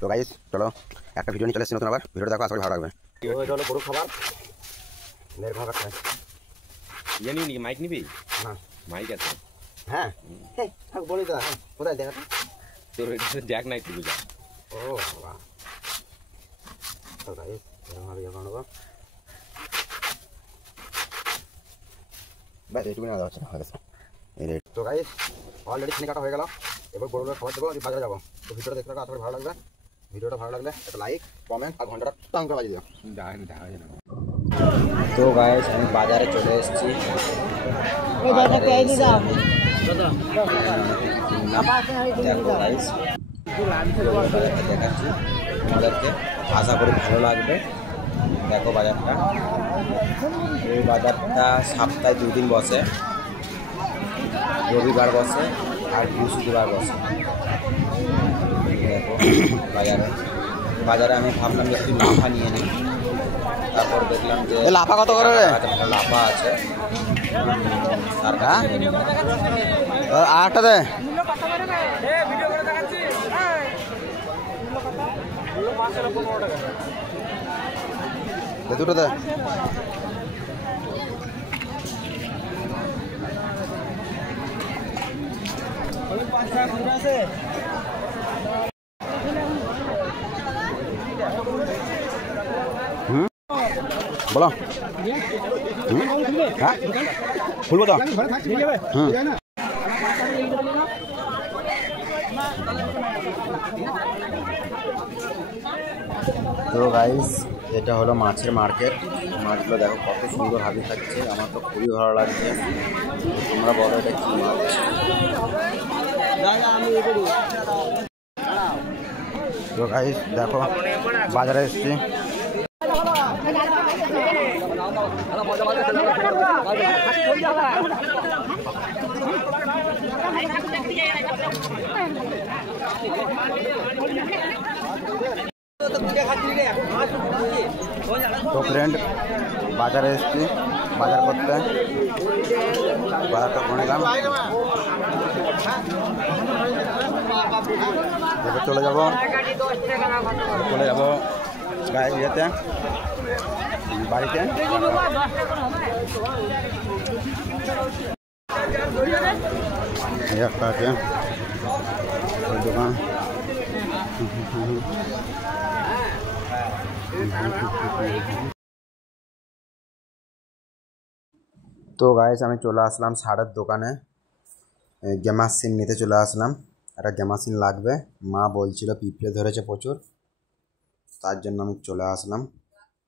তো গাইস চলো একটা ভিডিও নিয়ে চলে এসেছি নতুন, আবার ভিডিওটা দেখো, আশা করি ভালো লাগবে। এটা হলো গরু খাবার, মেয়ের খাবার খায়। ইয়ে নিবি নাকি, মাইক নিবি? না মাইক আছে। হ্যাঁ থাক বলি তো, কোথায় দেখা তোর জ্যাক নাই তুই যা। ও বাবা, তো গাইস এরকমভাবে ইয়ে করে নেবো। ব্যাস এইটুকুনি আলাদা হচ্ছে, হয়ে গেছে। তো গাইস অলরেডি চিনি কাটা হয়ে গেল, এবার গরুগুলো খাবার দেবো, বাজারে যাবো। তো ভিডিওটা দেখতে থাকো, আশা করি ভালো লাগবে। ভিডিওটা ভালো লাগলে একটা লাইক কমেন্ট আর ঘন্টাটা টাং করে বাজিয়ে দিও। তো গাইস আমি বাজারে চলে এসেছি। দেখো গাইস দেখাচ্ছি তোমাদেরকে, আশা করি ভালো লাগবে। দেখো বাজারটা, এই বাজারটা সপ্তাহে 2 দিন বসে, রবিবার বসে আর বৃহস্পতিবার বসে। দেখো বাজারে আমি ভাবলাম যে একটু লাফা নিয়ে নিই, তারপর দেখলাম যে লাফা কত করে, লাফা আছে আটটা দে দুটো দে। বলো হ্যাঁ খুলবো তো। তো গাইস এটা হলো মাছের মার্কেট, মাছগুলো দেখো কত সুন্দর হাবি থাকছে, আমার তো খুবই ভালো লাগছে। তোমরা বলো এটা কি মাছ। তো গাইস দেখো বাজারে এসেছি, তো ফ্রেন্ড বাজারে এসেছি বাজার করতে, বাজারটা করে নিলাম, এবার চলে যাবো গায়ে ইয়েতে বাড়িতে। একটা আছে ওই দোকান। তো গাইস আমি চলে আসলাম সারের দোকানে, গ্যামাক্সিন নিতে চলে আসলাম। একটা গ্যামাক্সিন লাগবে, মা বলছিল পিঁপড়ে ধরেছে প্রচুর, তার জন্য আমি চলে আসলাম।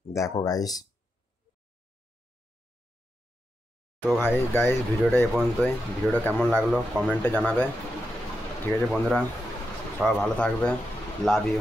দেখো গাইস, তো গাইস ভিডিওটা এ পর্যন্তই। ভিডিওটা কেমন লাগলো কমেন্টে জানাবে। ঠিক আছে বন্ধুরা, সবাই ভালো থাকবে, লাভ ইউ।